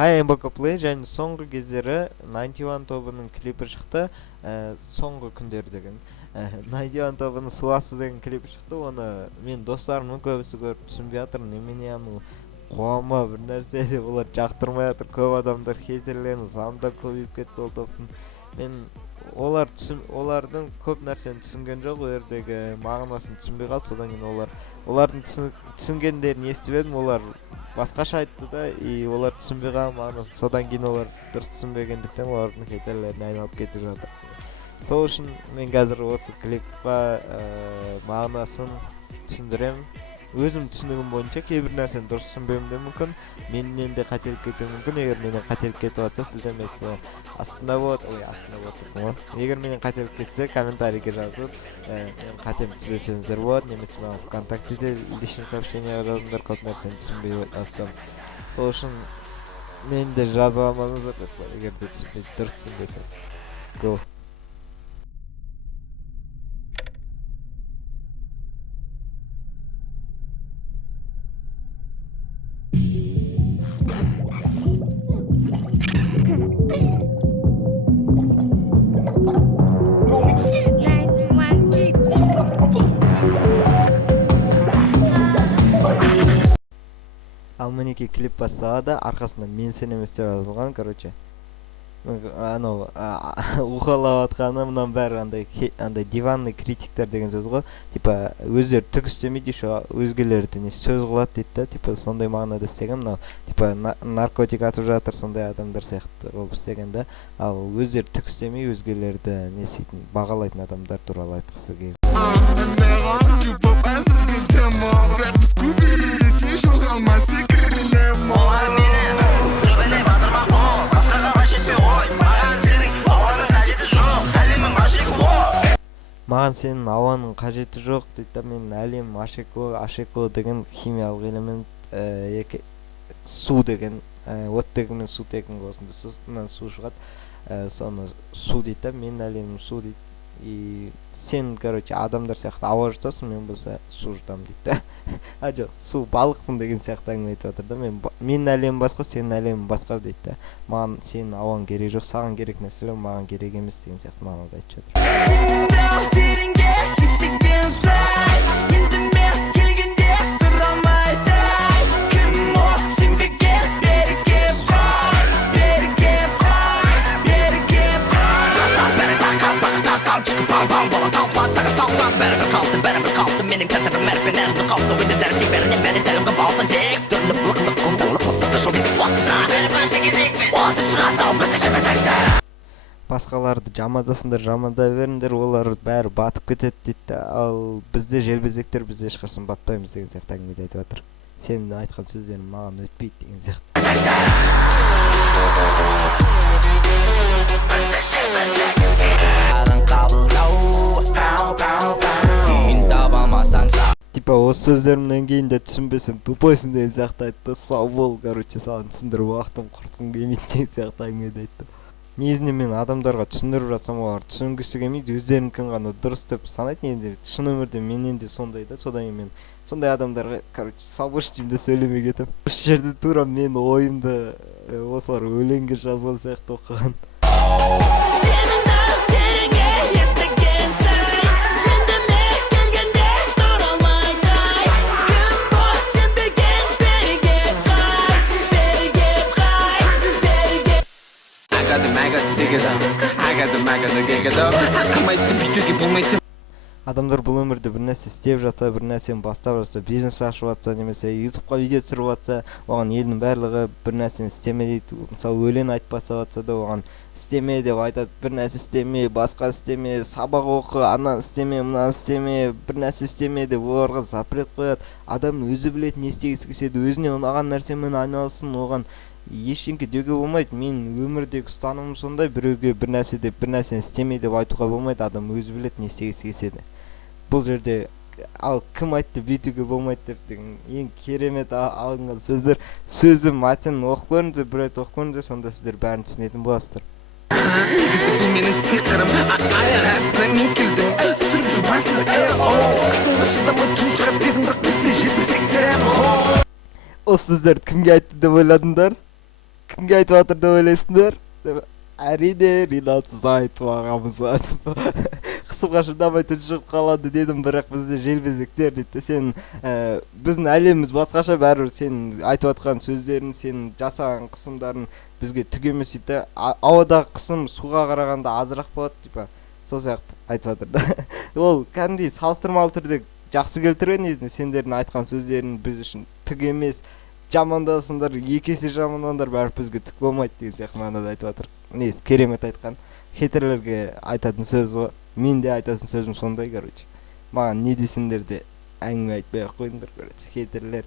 Hi Mboko Play және соңғы кездері 91 тобының клипі шықты, соңғы күндер деген. 91 тобының суасы деген клипі шықты, оны мен достарымның көбісі көріп түсінбей жатыр, немене аны қуама бір нәрсе деп олар жақтырмай жатыр, көп адамдар хейтерлерінің саны да көбейіп кетті ол топтың. Мен олардың көп нәрсені түсінген жоқ, ол жердегі мағынасын түсінбей қалды, содан кейін олардың түсінгендерін естіп едім, олар басқаша айтты да, олар түсінбей қалған мағынасын, содан кейін олар дұрыс түсінбегендіктен олардың хейтерлеріне айналып кетіп жатыр. Сол үшін мен қазір осы клипқа мағынасын түсіндіремін. Өзім түсінігім бойынша кейбір нәрсені дұрыс түсінбеуім де мүмкін, менен де қателік кетуі мүмкін. Егер менен қателік кетіп жатса, сілтемесі астында болады, егер менен қателік кетсе, комментарийге жазып, мен қатем түзесеңіздер болады, немесе маған ВКонтактеде личный сообщение жазыңдар, көп нәрсені түсінбей жатсам. Сол үшін мен де жазып алмаңыздар, егер де дұрыс түсінбесем. Go. Ал мінеки клип басталады, арқасында мен сен емес деп жазылған, короче. Анау уқалап атқаны мынан бәрі андай диванный критиктер деген сөз ғой. Типа өздері түк істемейді, еще өзгелерді сөз қылады дейді да, типа сондай мағынада істеген. Мынау типа наркотик атып жатыр, сондай адамдар сияқты болып істеген да. Ал өздері түк істемей өзгелерді не істейтін, бағалайтын адамдар туралы айтқысы келді. Маған сенің ауаның қажеті жоқ дейді, мен әлем ашеко деген химиялық элемент, су деген, оттегімен су тегін қосында сынан су шығады, соны су дейді, мен әлемім су дейді. Сен, короче, адамдар сияқты ауа жұтасың, мен болса су жұтам дейді. Жоқ, су балықпын деген сияқты әңгіме айтып жатыр да, мен әлемім басқа, сенің әлемің басқа дейді. Маған сенің ауаң керек жоқ, саған керек нәрселер маған керек емес деген сияқты мағынада айтып басқаларды жамандасыңдар, жамандай беріңдер, олар бәрі батып кетеді дейді. Ал бізде желбезектер, бізде ешқашан батпаймыз деген сияқты әңгімеде айтып жатыр. Сенің айтқан сөздерің маған өтпейді деген сияқты. Типа осы сөздерімнен кейін де түсінбесең тупойсың деген сияқты айтты. Сау бол, короче, саған түсіндіріп уақытым құртқым келмейді деген сияқты әңгімеде айтты. Негізінен мен адамдарға түсіндіріп жатсам, олар түсінгісі келмейді, өздерінікін ғана дұрыс деп санайды. Енді шын өмірде менен де сондай да, содан кейін мен сондай адамдарға, короче, сабыш деймін де сөйлемей кетем. Осы жерде тура мен ойымды осылар өлеңге жазған сияқты оқыған. Адамдар бұл өмірде бір нәрсе істеп жатса, бір нәрсені бастап жатса, бизнес ашып жатса, немесе ютубқа видео түсіріп жатса, оған елдің барлығы бір нәрсені істеме дейді. Мысалы өлең айтпаса жатса да оған істеме деп айтады, бір нәрсе істеме, басқа істеме, сабақ оқы, ананы істеме, мынаны істеме, бір нәрсе істеме деп оларға запрет қояды. Адам өзі біледі не істегісі келеді, өзіне ұнаған нәрсемен айналсын, оған ештеңке деуге болмайды. Мен өмірдегі ұстанымым сондай, біреуге бір нәрсені істеме деп айтуға болмайды. Адам өзі біледі не істегісі келеді. Бұл жерде ал кім айтты бүйтуге болмайды деп деген ең керемет алынған сөздер. Сөзі мәтінін оқып көріңіздер, бір рет оқып көріңіздер, сонда сіздер бәрін түсінетін боласыздар. Негізі бұл менің сиқырым, аяқ астына мен келдім, түсіріп жүр басымды, қысымға шыдамай тұншығып дедім, бірақ бізде жетпесектен. Осы сөздерді кімге айтты деп ойладыңдар? кімге айтып жатыр деп ойлайсыңдар? Әрине Ринатсыз айтып ағамызға деп. Қысымға шыдамай тұншығып қалады дедім, бірақ бізде желбезектер дейді. Сен біздің әлеміміз басқаша, бәрібір сен айтып жатқан сөздерің, сен жасаған қысымдарың бізге түк емес дейді. Ауадағы қысым суға қарағанда азырақ болады, типа сол сияқты айтып жатыр да. Ол кәдімгідей салыстырмалы түрде жақсы келтірген негізінде, сендердің айтқан сөздерің біз үшін түк емес, жамандасыңдар, екі есе жамандаңдар, бәрібір бізге түк болмайды деген сияқты мағынада айтып жатыр. Несі керемет айтқан. Хейтерлерге айтатын сөз ғой. Мен де айтатын сөзім сондай, короче. Маған не десеңдер де әңгіме айтпай ақ қойыңдар, короче. Хейтерлер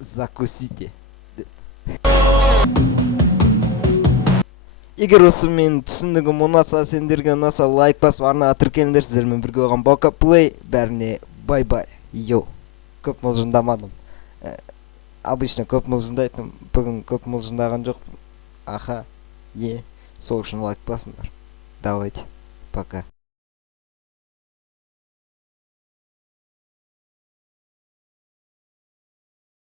закусите. Егер осы мен түсіндігім ұнаса, сендерге ұнаса, лайк басып арнаға тіркеліңдер. Сіздермен бірге болған Бока Плей. Бәріне бай-бай. Йо. Көп мылжындамадым. Обычно көп мылжындайтын, бүгін көп мылжындаған жоқпын. Аха. Сол үшін лайк басыңдар. Давайте. Пока.